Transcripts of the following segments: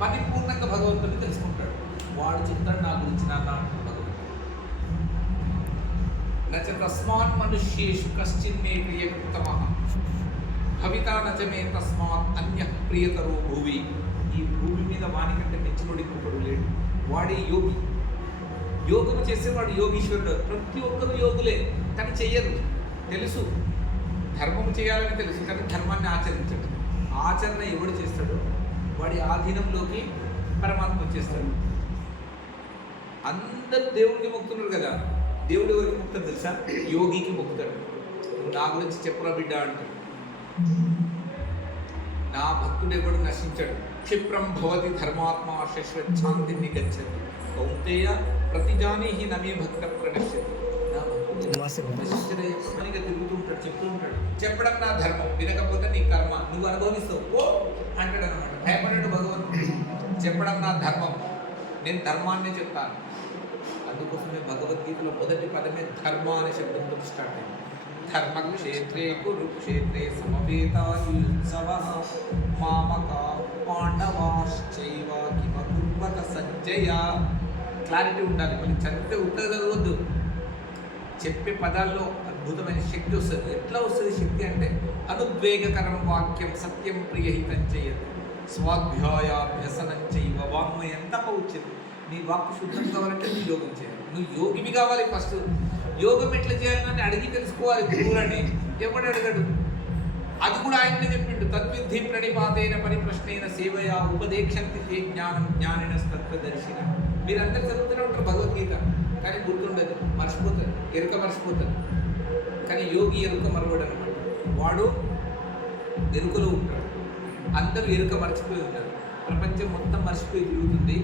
పరిపూర్ణంగా భగవంతుని తెలుసుకుంటాడు. వాడు చెప్తాడు నా గురించి నాన్న భగవంతుడు. నచ తస్మాన్ మనుష్యేషు కశ్చిన్ మే ప్రియకృతమ భవిత నచమే తస్మాత్ అన్య ప్రియతరో భూమి ఈ భూమి మీద వానికంటే మెచ్చినోడి ఇంకొకడు లేడు వాడే యోగి. యోగం చేసేవాడు యోగీశ్వరుడు. ప్రతి ఒక్కరు యోగులే. కానీ చెయ్యరు తెలుసు. ధర్మము చేయాలని తెలుసు కానీ ధర్మాన్ని ఆచరించడు. ఆచరణ ఎవడు చేస్తాడు? వాడి ఆధీనంలోకి పరమాత్మ వచ్చేస్తాడు. అందరు దేవుడికి మొక్కుతున్నారు కదా. దేవుడు ఎవరికి మొక్కుతాడు తెలుసా? యోగికి మొక్కుతాడు. నువ్వు నా గురించి చెప్పురా బిడ్డ అంటాడు నా భక్తుడు ఎవడు నశించాడు? క్షిప్రం భవతి ధర్మాత్మ శశ్వచ్ఛాంతిని గచ్చతి కౌంతేయ ప్రతిజానీహి నమే భక్త ప్రణశ్యతి. నా భక్తుడు నశించడే పనిగా తిరుగుతూ ఉంటాడు చెప్తూ ఉంటాడు. చెప్పడం నా ధర్మం వినకపోతే నీ కర్మ. నువ్వు అనుభవిస్తావు. ఓ! అంటాడు చెప్పడం నా ధర్మం. నేను ధర్మాన్ని చెప్తాను. అందుకోసమే భగవద్గీతలో మొదటి పదమే ధర్మ అనే శబ్దంతో స్టార్ట్ అయింది. ధర్మ ధర్మక్షేత్రే కురుక్షేత్రే సమవేతాయుత్సవ మామక పాండవాశ్చైవ కిమకుర్వత సంజయ. క్లారిటీ ఉండాలి. మళ్ళీ చదివితే ఉత్తర చదవద్దు. చెప్పే పదాల్లో అద్భుతమైన శక్తి వస్తుంది. ఎట్లా వస్తుంది శక్తి అంటే అనుద్వేగకరం వాక్యం సత్యం ప్రియహితం చేయదు. స్వాధ్యాయాభ్యసనం చేయవ వాంగ్మయం తప్ప వచ్చింది. నీ వాక్కు శుద్ధం కావాలంటే నీ యోగం చేయాలి. నువ్వు యోగివి కావాలి ఫస్ట్. యోగం ఎట్లా చేయాలని అడిగి తెలుసుకోవాలి గురువులని. ఎవడు అడగడు? అది కూడా ఆయననే చెప్పిండు. తద్విద్ధి ప్రణిపాతైన పరిప్రశ్నైన సేవయా ఉపదేక్షంతి ఏ జ్ఞానం జ్ఞానిన తత్వదర్శిన మీరందరూ చదువుతూనే ఉంటారు భగవద్గీత. కానీ గుర్తుండదు. మర్చిపోతారు. ఎరుక మర్చిపోతారు. కానీ యోగి ఎరుక మరవడు అనమాట వాడు ఎరుకలో ఉంటాడు. అందరూ ఎరుక మర్చిపోయి ఉంటారు. ప్రపంచం మొత్తం మర్చిపోయి తిరుగుతుంది.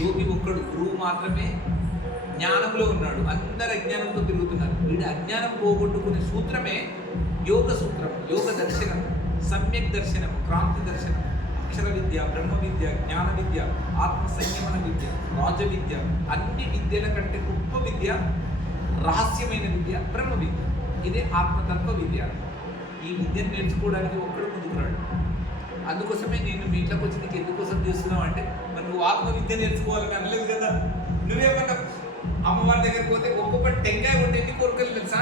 యోగి ఒక్కడు గురువు మాత్రమే జ్ఞానంలో ఉన్నాడు. అందరు అజ్ఞానంతో తిరుగుతున్నారు. వీడి అజ్ఞానం పోగొట్టుకునే సూత్రమే యోగ సూత్రం యోగ దర్శనం సమ్యక్ దర్శనం క్రాంతి దర్శనం అక్షర విద్య బ్రహ్మ విద్య జ్ఞాన విద్య ఆత్మ సంయమన విద్య రాజ విద్య అన్ని విద్యల కంటే గొప్ప విద్య రహస్యమైన విద్య బ్రహ్మ విద్య. ఇదే ఆత్మతత్వ విద్య. ఈ విద్యను నేర్చుకోవడానికి ఒక్కడు ముందుకు రాడు. అందుకోసమే నేను మీ ఇంట్లోకి వచ్చి నీకు ఎందుకోసం చేస్తున్నావు అంటే మరి నువ్వు ఆత్మవిద్య నేర్చుకోవాలని అనలేదు కదా. నువ్వేమన్నా అమ్మవారి దగ్గరికి పోతే ఒక్కొక్క టెంకాయ కొట్టి ఎన్ని కోరికలు తెలుసా?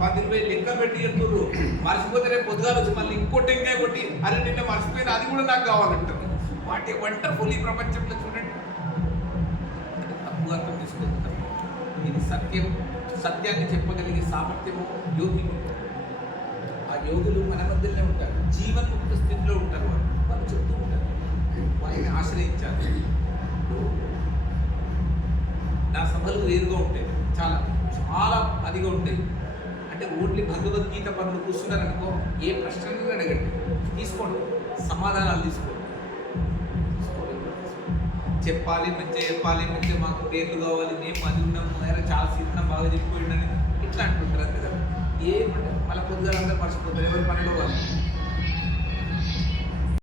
పది ఇరవై లెక్క పెట్టి ఎత్తుర్రు. మర్చిపోతే రేపు పొద్దుగాల వచ్చి మళ్ళీ ఇంకో టెంకాయ కొట్టి అరే నిన్న మర్చిపోయిన అది కూడా నాకు కావాలంటారు వాటి వండర్ఫుల్ ఈ ప్రపంచంలో చూడండి. తప్పుగా అర్థం చేసుకోవద్దు ఇది సత్యం. సత్యాన్ని చెప్పగలిగే సామర్థ్యము యోగి ఆ యోగులు మన మధ్యలోనే ఉంటారు. జీవన్ముక్త ఆయన ఆశ్రయించాలి. నా సభలు వేరుగా ఉంటాయి. చాలా చాలా అదిగా ఉంటాయి. అంటే ఓన్లీ భగవద్గీత పనులు కూర్చున్నారనుకో ఏ ప్రశ్నలు అడగండి. తీసుకోండి. సమాధానాలు తీసుకోండి. చెప్పాలి మంచిగా చెప్పాలి మంచిగా మాకు పేర్లు కావాలి మేము అది ఉన్నాము ఎరా చాలా సీతం బాగా చెప్పిపోయిండని ఇట్లా అంటుంటారు అంతే కదా ఏమంటే మళ్ళీ పొద్దుగాల అందరూ మర్చిపోతారు. ఎవరి పనిలో వాళ్ళు.